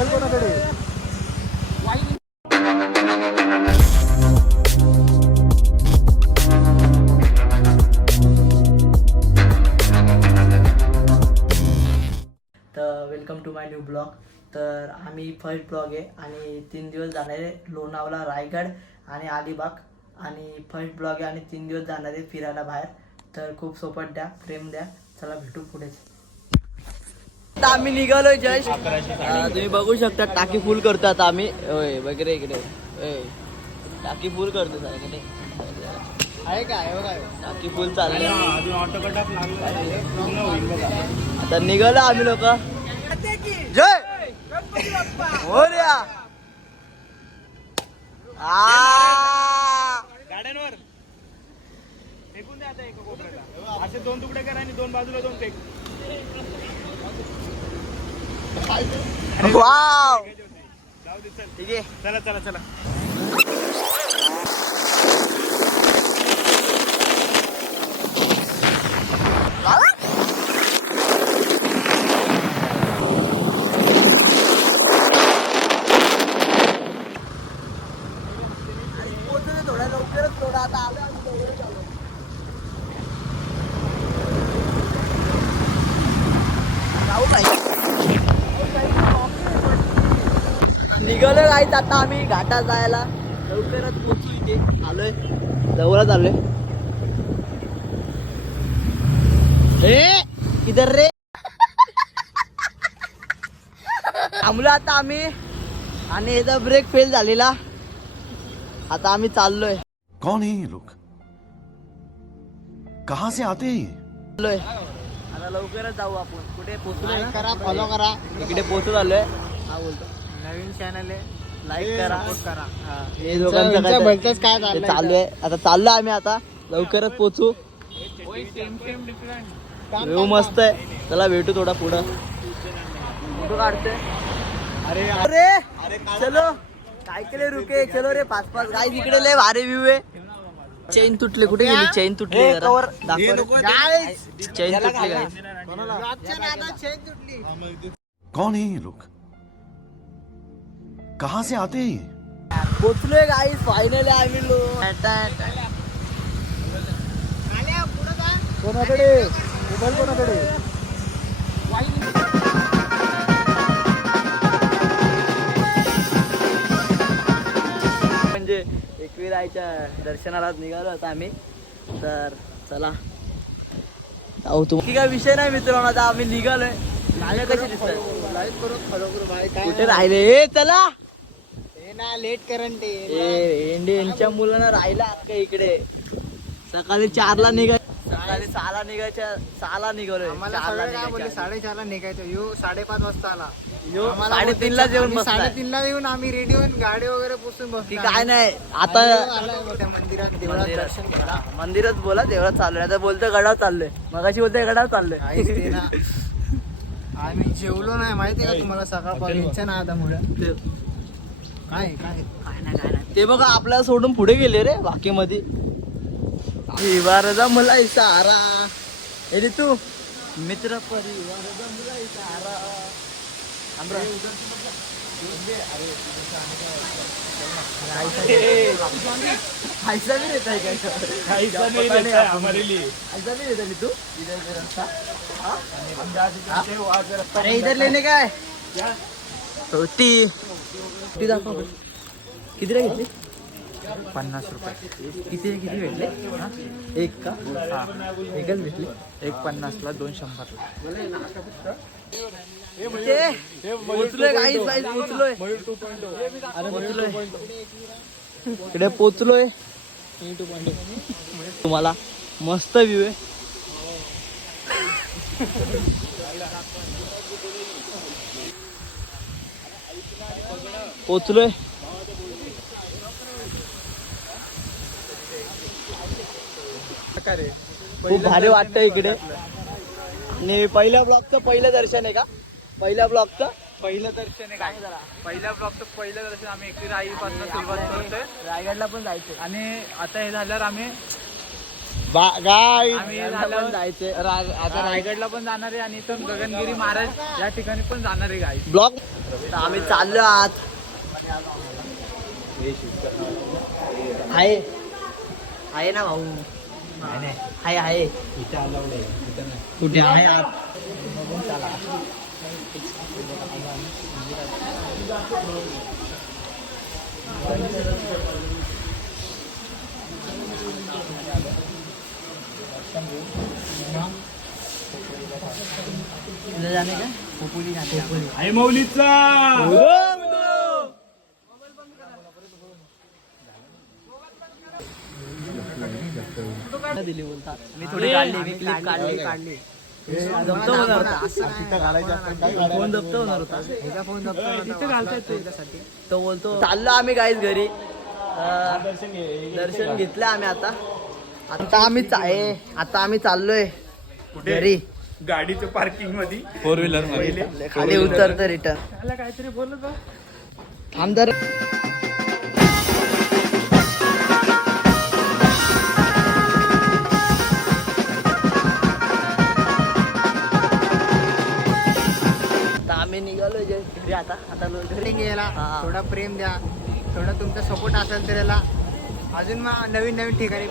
तर welcome to my new blog. तर आम्ही फर्स्ट ब्लॉग आहे आणि 3 दिवस जाणार आहे लोणावळा, रायगड आणि अलिबाग. आणि फर्स्ट ब्लॉग आहे आणि 3 दिवस जाणार आहे फिरायला बाहेर. तर खूप सपोर्ट द्या, प्रेम द्या. चला भेटू पुढेच. आता आम्ही निघालोय जस्ट. तुम्ही बघू शकता टाकी फुल करतो आता आम्ही. वगैरे इकडे टाकी फुल करतो सगळ्याकडे. आहे काय टाकी फुल चालली. आता निघालो आम्ही लोक. जय मोरया. गाड्यांवर फेकून द्या आता एका कोपऱ्याला. असे 2 तुकडे करा आणि 2 बाजूला 2 फेक. वाव जाऊ दे, चल ठीक आहे. चला चला चला. थोड्या लवकरच थोडा आता आलो. निघालो गाईच आता आम्ही घाटात जायला. लवकरच पोहोचू. इथे आलोय, जवळच आलोय. किधर रे. थांबलो आता आम्ही आणि याचा ब्रेक फेल झालेला. आता आम्ही चाललोय. कौन है ये लोग, कहाँ से आते हैं? चाललोय आता लवकरच जाऊ आपण. कुठे पोहोचलोय करा, फॉलो करा. इकडे पोहोचू आलोय. हा बोलतो नवीन चॅनल आहे, लाईक करा, सपोर्ट करा. हे दोघांचं काय चालू आहे. आता चाललो आम्ही आता लवकरच पोहोचू. व्ह्यू मस्त आहे. चला भेटू थोडा पुढं. फोटो काढते. अरे अरे चलो काय केले रुके. चलो रे 5-5 गाईज. इकडे लय भारी व्ह्यू आहे. चेन तुटले. कुठे गेली चेन तुटली. चेन तुटली गाईज. कौन है ये लोग, कहाँ से आते हैं? पोचलोय गाईज फायनली आम्ही लोक. कोणाकडे मोबाईल कोणाकडे. म्हणजे एकविरायच्या दर्शनाला निघालो आता आम्ही. तर चला जाऊ. तुम्ही काय विषय नाही मित्रांनो. आता आम्ही निघालोय. गाड्या कशी दिसतात. लाईक करून फॉलो करू भाई. कुठे राहिले. चला ना लेट करंट इंडियनच्या मुलांना राहिला का इकडे. सकाळी 4ला निघाय. सकाळी 6ला निघायच्या. 6ला निघालोय. 4:30ला निघायचं. यो 5:30 वाजता आला. यो 3:30ला जेवण. 3:30ला येऊन आम्ही रेडी होऊन गाडी वगैरे पुसून बसलो. की काय नाही आता त्या मंदिरात देवळात दर्शन केला. मंदिरात बोला देवळात चाललोय. आता बोलतोय गडावर चाललोय. मगाशी बोलतोय गडावर चाललोय. आम्ही जेवलो नाही माहितीये का तुम्हाला. सकाळपासून ना आता मुळे काय काय काय नाही ते बघा आपल्याला सोडून पुढे गेले रे बाकीमध्ये. परिवाराचा मला इशारा. अरे तू मित्र परिवाराचा मला इशारा. ऐसा भी रहता है क्या. ऐसा नहीं रहता है हमारे लिए. ऐसा भी रहता है तू इधर. अरे इधर लेने का है होती. दाखव किती रे घेतली. 50 रुपये. किती भेटले. एक का. एकच भेटली. एक 50ला 2 100ला. पोचलोय गाईस गाईस पोचलोय. इकडे पोचलोय. तुम्हाला मस्त व्ह्यू आहे. पोचलोय. खूप भारी वाटतं इकडे. आणि पहिल्या ब्लॉकचं पहिलं दर्शन आहे का. पहिल्या ब्लॉकचं पहिलं दर्शन आहे काय जरा. पहिल्या ब्लॉकचं पहिलं दर्शन आम्ही एकविराईपासून सुरुवात करतोय. रायगडला पण जायचं. आणि आता हे झाल्यावर आम्ही जायचंय. आता रायगडला पण जाणार आहे आणि इथून गगनगिरी महाराज या ठिकाणी पण जाणार आहे गाई. ब्लॉक तर आम्ही चाललो आत. आहे ना भाऊ? आहे कुठे आहे आत? बघून चला. जाणे का खोपोली जाणे आई मौलीचा दिली बोलतात. मी थोडी काढली, मी क्लिप काढली. जप्त होणार होता. फोन जप्त होणार होता. तो बोलतो चाललो आम्ही काहीच घरी. दर्शन घेतलं आम्ही आता. आता आम्ही चाललोय घरी. गाडीच्या पार्किंग मध्ये फोर व्हीलर मध्ये खाली उतरतं रिटर्न. काहीतरी बोलत आमदार आम्ही निघालो घरी. आता घरी गेला हा. थोडा प्रेम द्या, थोडा तुमचा सपोर्ट असेल तर याला अजून मग नवीन ठिकाणी